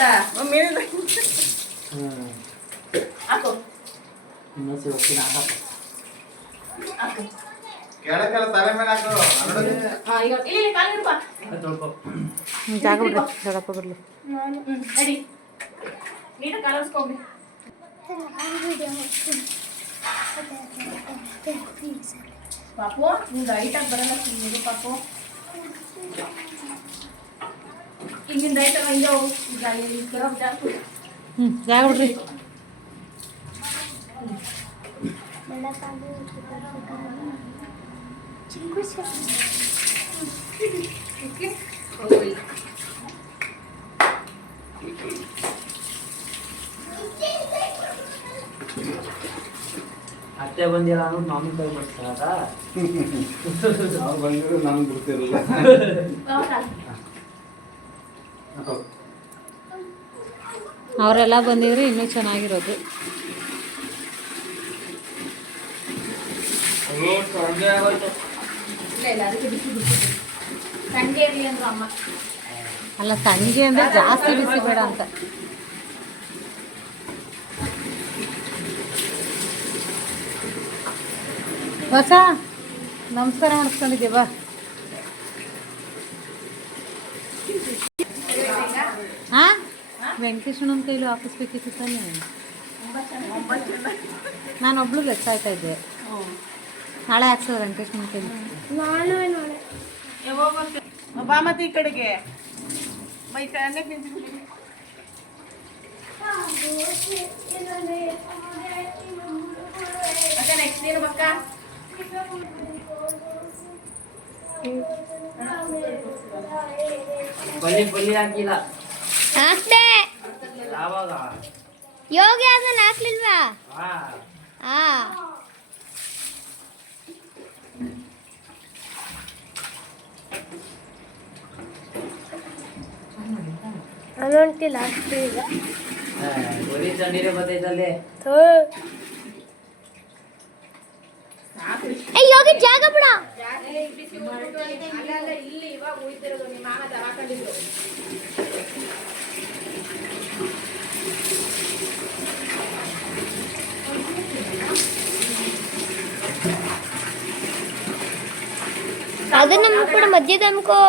ಅಂತ ಹಾಕು ಇನ್ನೊಂದ್ಸರಿ ಹೋಗ್ತೀನಿ ಹಾಕಪ್ಪ. ಕೆಳಗೆಲ್ಲ ತಲೆ ಮೇಲೆ ಹಾಕು ಈಗ ಇಲ್ಲಿ ಕಾಲಿರ್ಬಾ ಜಾಗ ಬಿಡ್ರಿ ದೊಡ್ಡಪ್ಪ ಬಿಡ್ಲಿ. ನಡಿ ನೀಟಾಗಿ ಕಲರ್ಸ್ಕೊಂಬಿ ಪಾಪು ನಿಂಗೆ ಐಟಾಗಿ ಬರಲ್ಲ ಸುಮ್ಮನೆ ಪಾಪು ಈಗಿನ ಐಟಾಗ ಹಿಂಗೆ ಹೋಗು ಈಗ ಕೆಳಗೆ ಜಾಸ್ತಿ ಜಾಗ ಬಿಡ್ರಿ. ಅತ್ತೆ ಬಂದಿಲ್ಲ ಅನ್ನೋದು ಮಾಮೂಲಿ ಕೈ ಮಾಡ್ತಾರ. ಅವ್ರು ಬಂದಿದ್ರು ನಾನು ಬಿಡ್ತಿರಲಿಲ್ಲ. ಅವರೆಲ್ಲ ಬಂದಿದ್ರೆ ಇನ್ನೂ ಚೆನ್ನಾಗಿರೋದು. ಇಲ್ಲ ಅದಕ್ಕೆ ಬಿಸಿ ಬಿಸಿ ಸಂಡೆ ಇರಲಿ ಅಂದ್ರು ಅಮ್ಮ. ಅಲ್ಲ ಸಂಜೆ ಅಂದರೆ ಜಾಸ್ತಿ ಬಿಸಿ ಬೇಡ ಅಂತ. ಹೊಸ ನಮಸ್ಕಾರ ಮಾಡಿಸ್ಕೊಂಡಿದ್ದೀವ. ಹಾಂ ವೆಂಕಟೇಶ್ವರನ ಕೈಲಿ ಹಾಕಿಸ್ಬೇಕಿತ್ತು ತಾನೆ. ನಾನು ಒಬ್ಳು ಲೆಕ್ಕ ಆಯ್ತಾ ಇದ್ದೆ. ನಾಳೆ ಹಾಕ್ಸೋದು ವೆಂಕಟೇಶ್ವರನ ಕೈಲಿ. ಬಾ ಮತ್ತೆ ಈ ಕಡೆಗೆ ಮೈ ಕಣ್ಣಕ್ಕೆ ನಿಂತಿದ್ದೀನಿ. ಮತ್ತೆ ನೆಕ್ಸ್ಟ್ ನೀನು ಬಕ್ಕ ಬಲಿ ಹಾಕಿಲ್ಲ. ಹಾಕ್ದೆ. ಯಾವಾಗ ಯೋಗಿ ಅದನ್ನ ಹಾಕ್ಲಿಲ್ವಾ? ಹಾ ಅದೊಂಟಿಲ್ಲ ಅಷ್ಟು ಈಗ. ಬರೀ ಚಂಡಿರೇ ಬರ್ತೈತಲ್ಲಿ. ಏ ಯೋಗಿ ಜಾಗ ಬಿಡ. ಇಲ್ಲಿ ಇವಾಗ ಉಳಿತಿರೋದು ನಿಮ್ಮ ಮಾಮ ಹಾಕೊಂಡಿದ್ರು. ಅದು ನಮ್ಗೆ ಕೂಡ ಮಧ್ಯದ ಅನ್ಕೋ.